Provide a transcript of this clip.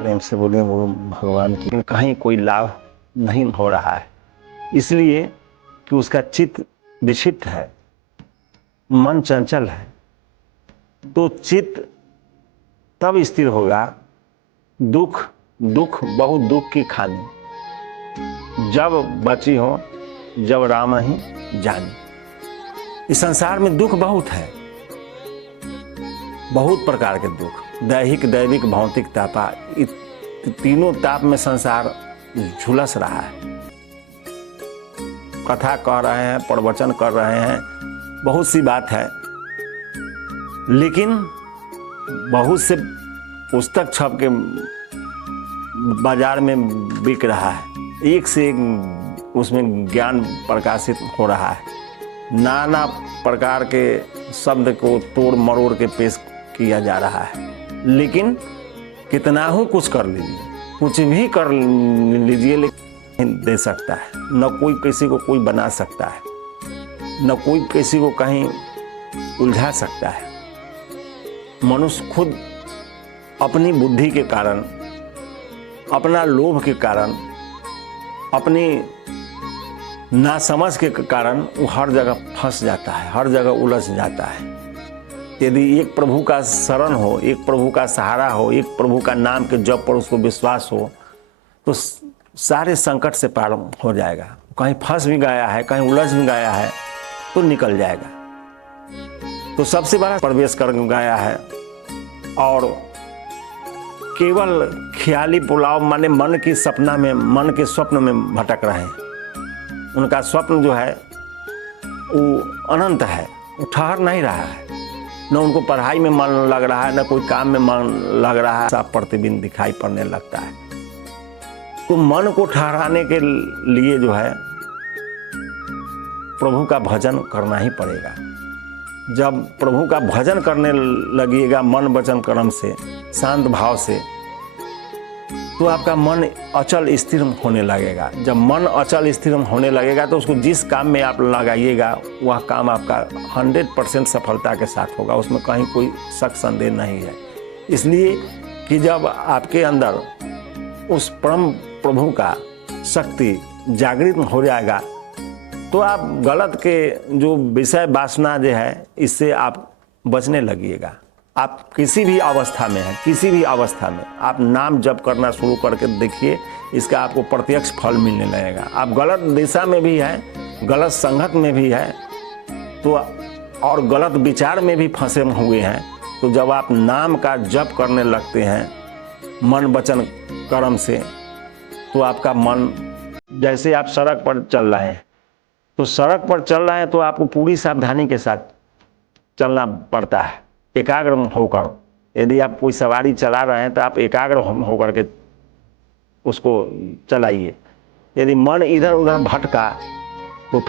प्रेम से बोले वो भगवान की कहीं कोई लाभ नहीं हो रहा है, इसलिए कि उसका चित्त विक्षिप्त है, मन चंचल है। तो चित्त तब स्थिर होगा, दुख दुख बहुत दुख की खानी, जब बची हो जब राम ही जानी। इस संसार में दुख बहुत है, बहुत प्रकार के दुख, दैहिक दैविक भौतिक तापा, तीनों ताप में संसार झुलस रहा है। कथा कह रहे हैं, प्रवचन कर रहे हैं, बहुत सी बात है, लेकिन बहुत से पुस्तक छप के बाजार में बिक रहा है, एक से एक उसमें ज्ञान प्रकाशित हो रहा है, नाना प्रकार के शब्द को तोड़ मरोड़ के पेश किया जा रहा है। लेकिन कितना ही कुछ कर लीजिए, कुछ भी कर लीजिए, लेकिन दे सकता है न कोई किसी को कोई बना सकता है, न कोई किसी को कहीं उलझा सकता है। मनुष्य खुद अपनी बुद्धि के कारण, अपना लोभ के कारण, अपनी नासमझ के कारण वो हर जगह फंस जाता है, हर जगह उलझ जाता है। यदि एक प्रभु का शरण हो, एक प्रभु का सहारा हो, एक प्रभु का नाम के जप पर उसको विश्वास हो, तो सारे संकट से पार हो जाएगा। कहीं फंस भी गया है, कहीं उलझ भी गया है, तो निकल जाएगा। तो सबसे बड़ा प्रवेश कर गया है और केवल ख्याली पुलाव माने मन की सपना में, मन के स्वप्न में भटक रहे हैं। उनका स्वप्न जो है वो अनंत है, वो ठहर नहीं रहा है। न उनको पढ़ाई में मन लग रहा है, न कोई काम में मन लग रहा है, सब प्रतिबिंब दिखाई पड़ने लगता है। तो मन को ठहराने के लिए जो है प्रभु का भजन करना ही पड़ेगा। जब प्रभु का भजन करने लगिएगा मन वचन कर्म से, शांत भाव से, तो आपका मन अचल स्थिर होने लगेगा। जब मन अचल स्थिर होने लगेगा तो उसको जिस काम में आप लगाइएगा वह काम आपका 100% सफलता के साथ होगा, उसमें कहीं कोई शक संदेह नहीं है। इसलिए कि जब आपके अंदर उस परम प्रभु का शक्ति जागृत हो जाएगा तो आप गलत के जो विषय वासना जो है इससे आप बचने लगिएगा। आप किसी भी अवस्था में हैं, किसी भी अवस्था में आप नाम जप करना शुरू करके देखिए, इसका आपको प्रत्यक्ष फल मिलने लगेगा। आप गलत दिशा में भी हैं, गलत संगत में भी है तो और गलत विचार में भी फंसे हुए हैं, तो जब आप नाम का जप करने लगते हैं मन वचन कर्म से, तो आपका मन, जैसे आप सड़क पर चल रहे हैं, तो सड़क पर चल रहे हैं तो आपको पूरी सावधानी के साथ चलना पड़ता है, एकाग्र होकर। यदि आप कोई सवारी चला रहे हैं तो आप एकाग्र होकर के उसको चलाइए। यदि मन इधर उधर भटका तो